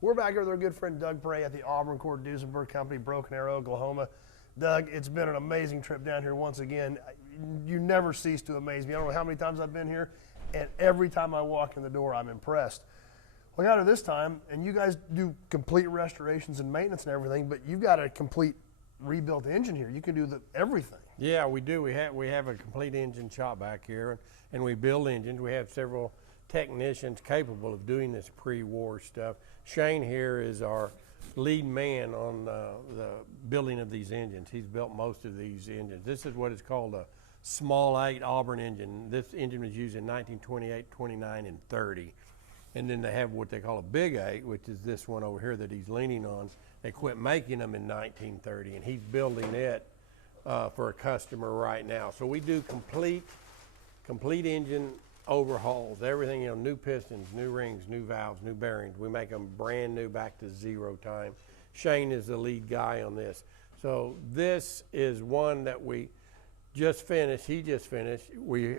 We're back here with our good friend Doug Bray at the Auburn Cord Duesenberg Company, Broken Arrow, Oklahoma. Doug, it's been an amazing trip down here once again. You never cease to amaze me. I don't know how many times I've been here, and every time I walk in the door, I'm impressed. We got here this time, and you guys do complete restorations and maintenance and everything, but you've got a complete rebuilt engine here. You can do everything. Yeah, we do. We have a complete engine shop back here, and we build engines. We have several technicians capable of doing this pre-war stuff. Shane here is our lead man on the building of these engines. He's built most of these engines. This is what is called a small 8 Auburn engine. This engine was used in 1928, 29, and 30. And then they have what they call a big 8, which is this one over here that he's leaning on. They quit making them in 1930, and he's building it for a customer right now. So we do complete engine overhauls, everything, new pistons, new rings, new valves, new bearings. We make them brand new back to 0 time. Shane is the lead guy on this. So this is one that we just finished, he just finished. We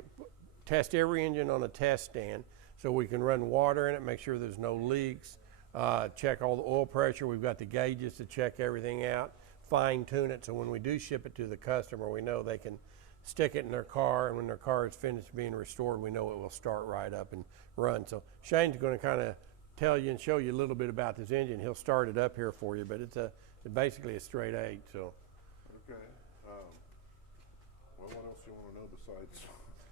test every engine on a test stand so we can run water in it, make sure there's no leaks, check all the oil pressure. We've got the gauges to check everything out, fine tune it so when we do ship it to the customer, we know they can stick it in their car, and when their car is finished being restored, we know it will start right up and run. So Shane's going to kind of tell you and show you a little bit about this engine. He'll start it up here for you, but it's basically a straight 8. So. Okay. Well, what else do you want to know besides?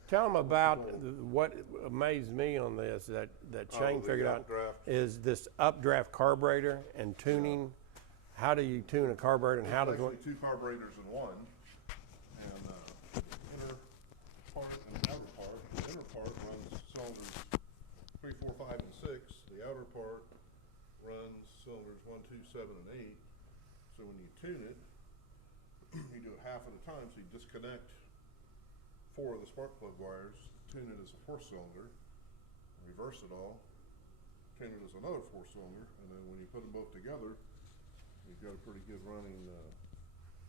Tell them about what amazed me on this that Shane figured out is this updraft carburetor and tuning. Yeah. How do you tune a carburetor, and how does it? Actually, 2 carburetors in one, and inner part and outer part. The inner part runs cylinders 3, 4, 5, and 6. The outer part runs cylinders 1, 2, 7, and 8. So when you tune it, you do it half at a time. So you disconnect 4 of the spark plug wires, tune it as a 4-cylinder, reverse it all, tune it as another 4-cylinder, and then when you put them both together, you've got a pretty good running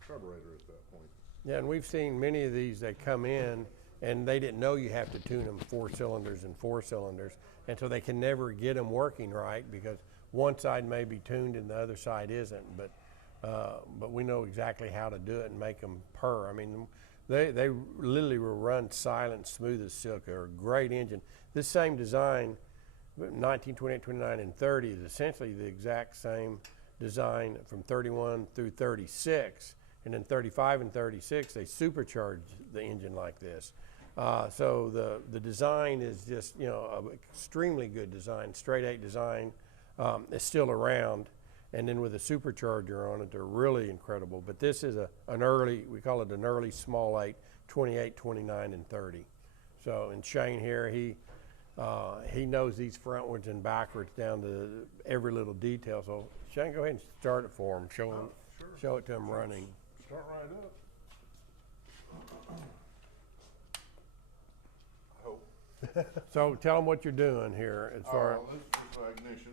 carburetor at that point. Yeah, and we've seen many of these that come in and they didn't know you have to tune them 4 cylinders and 4 cylinders, and so they can never get them working right because one side may be tuned and the other side isn't. But we know exactly how to do it and make them purr. I mean, they literally will run silent, smooth as silk. They're a great engine. This same design, 1928, 29, and 30 is essentially the exact same design from 31 through 36. And in 35 and 36, they supercharged the engine like this. So the design is just, an extremely good design, straight 8 design. Is still around. And then with a supercharger on it, they're really incredible. But this is an early, we call it an early small 8, 28, 29, and 30. So, and Shane here, he knows these frontwards and backwards down to every little detail. So Shane, go ahead and start it for him. Show it to him running. Start right up. I hope. So tell them what you're doing here as far. This is ignition.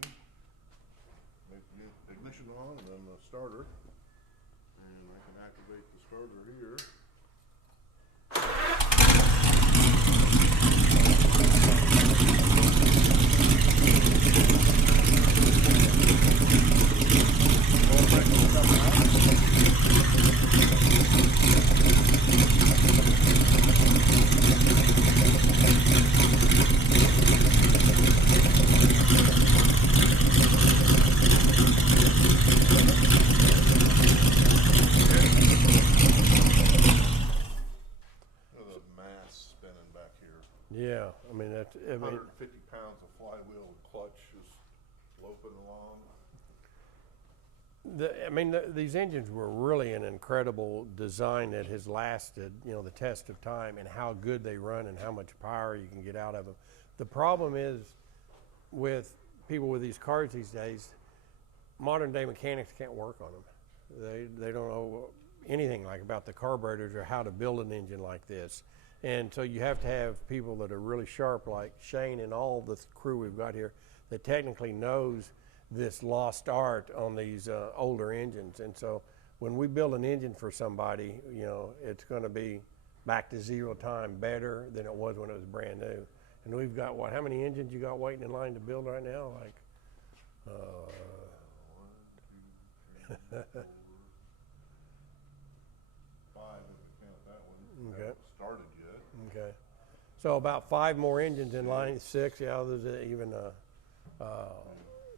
Ignition on, and then the starter, and I can activate the starter here. Yeah, I mean, 150 pounds of flywheel and clutch is loping along. These engines were really an incredible design that has lasted, the test of time, and how good they run and how much power you can get out of them. The problem is with people with these cars these days, modern day mechanics can't work on them. They don't know anything about the carburetors or how to build an engine like this. And so you have to have people that are really sharp, like Shane and all the crew we've got here, that technically knows this lost art on these older engines. And so when we build an engine for somebody, it's going to be back to 0 time better than it was when it was brand new. And we've got how many engines you got waiting in line to build right now? 1, 2, 3, 4, 5 if we count that one. Okay. Haven't started yet. Okay. So about 5 more engines in line, 6, yeah, there's even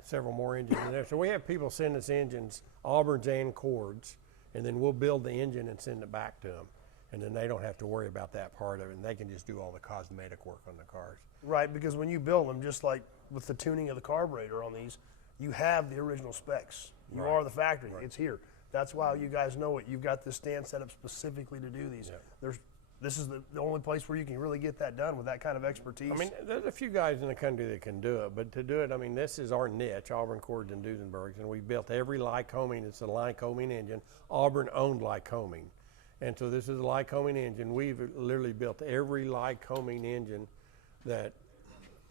several more engines in there. So we have people send us engines, Auburns and Cords, and then we'll build the engine and send it back to them. And then they don't have to worry about that part of it, and they can just do all the cosmetic work on the cars. Right, because when you build them, just like with the tuning of the carburetor on these, you have the original specs. You Right. are the factory. Right. It's here. That's why you guys know it. You've got this stand set up specifically to do these. Yeah. This is the only place where you can really get that done with that kind of expertise. I mean, there's a few guys in the country that can do it, but to do it, I mean, this is our niche, Auburn Cord Duesenberg, and we built every Lycoming. It's a Lycoming engine. Auburn owned Lycoming. And so this is a Lycoming engine. We've literally built every Lycoming engine that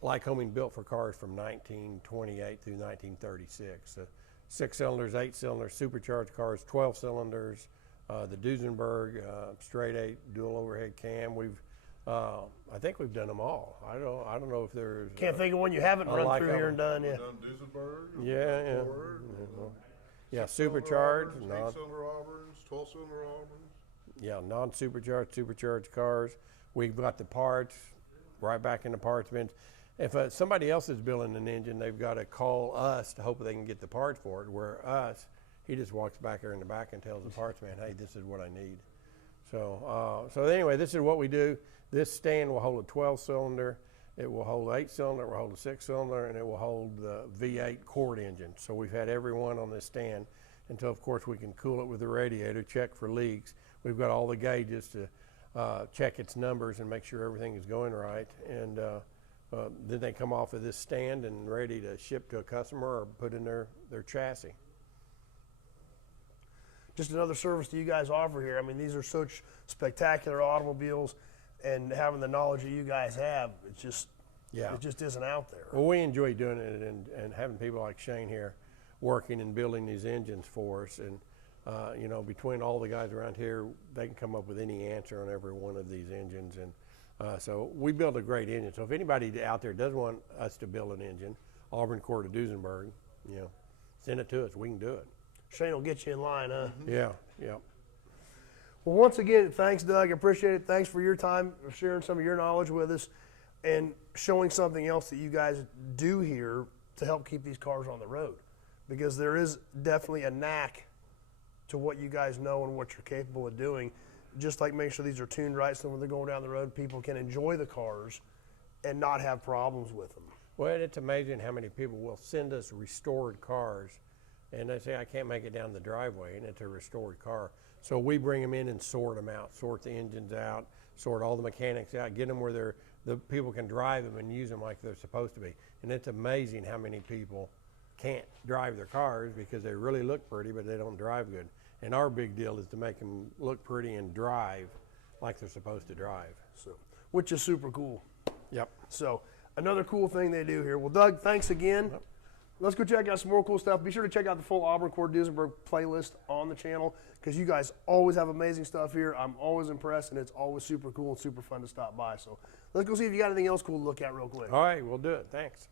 Lycoming built for cars from 1928 through 1936. 6 cylinders, 8 cylinders, supercharged cars, 12 cylinders, the Duesenberg straight 8 dual overhead cam. I think we've done them all. I don't know if there's. Can't think of one you haven't run through here and done. Yeah. We've done Duesenberg. we've Yeah, done yeah. Ford, Yeah, cylinder supercharged, Auburns, non, 8-cylinder Auburns, 12-cylinder Auburns. yeah, non-supercharged, supercharged cars. We've got the parts right back in the parts bins. If somebody else is building an engine, they've got to call us to hope they can get the parts for it. Where us, he just walks back there in the back and tells the parts man, "Hey, this is what I need." So, so anyway, this is what we do. This stand will hold a 12-cylinder. It will hold 8-cylinder. It will hold a 6-cylinder, and it will hold the V8 Cord engine. So we've had every one on this stand until, of course, we can cool it with the radiator, check for leaks. We've got all the gauges to check its numbers and make sure everything is going right. And then they come off of this stand and ready to ship to a customer or put in their chassis. Just another service that you guys offer here. I mean, these are such spectacular automobiles, and having the knowledge that you guys have, it just isn't out there. Well, we enjoy doing it and having people like Shane here working and building these engines for us. And, you know, between all the guys around here, they can come up with any answer on every one of these engines. And so we build a great engine. So if anybody out there does want us to build an engine, Auburn Cord Duesenberg, you know, send it to us. We can do it. Shane will get you in line, huh? Yeah, yeah. Well, once again, thanks, Doug. I appreciate it. Thanks for your time, sharing some of your knowledge with us, and showing something else that you guys do here to help keep these cars on the road. Because there is definitely a knack to what you guys know and what you're capable of doing. Just like make sure these are tuned right so when they're going down the road, people can enjoy the cars and not have problems with them. Well, it's amazing how many people will send us restored cars, and they say, "I can't make it down the driveway," and it's a restored car. So we bring them in and sort them out, sort the engines out, sort all the mechanics out, get them where the people can drive them and use them like they're supposed to be. And it's amazing how many people can't drive their cars because they really look pretty, but they don't drive good. And our big deal is to make them look pretty and drive like they're supposed to drive. So, which is super cool. Yep. So another cool thing they do here. Well, Doug, thanks again. Yep. Let's go check out some more cool stuff. Be sure to check out the full Auburn Cord Duesenberg playlist on the channel because you guys always have amazing stuff here. I'm always impressed, and it's always super cool and super fun to stop by. So let's go see if you got anything else cool to look at real quick. All right, we'll do it. Thanks.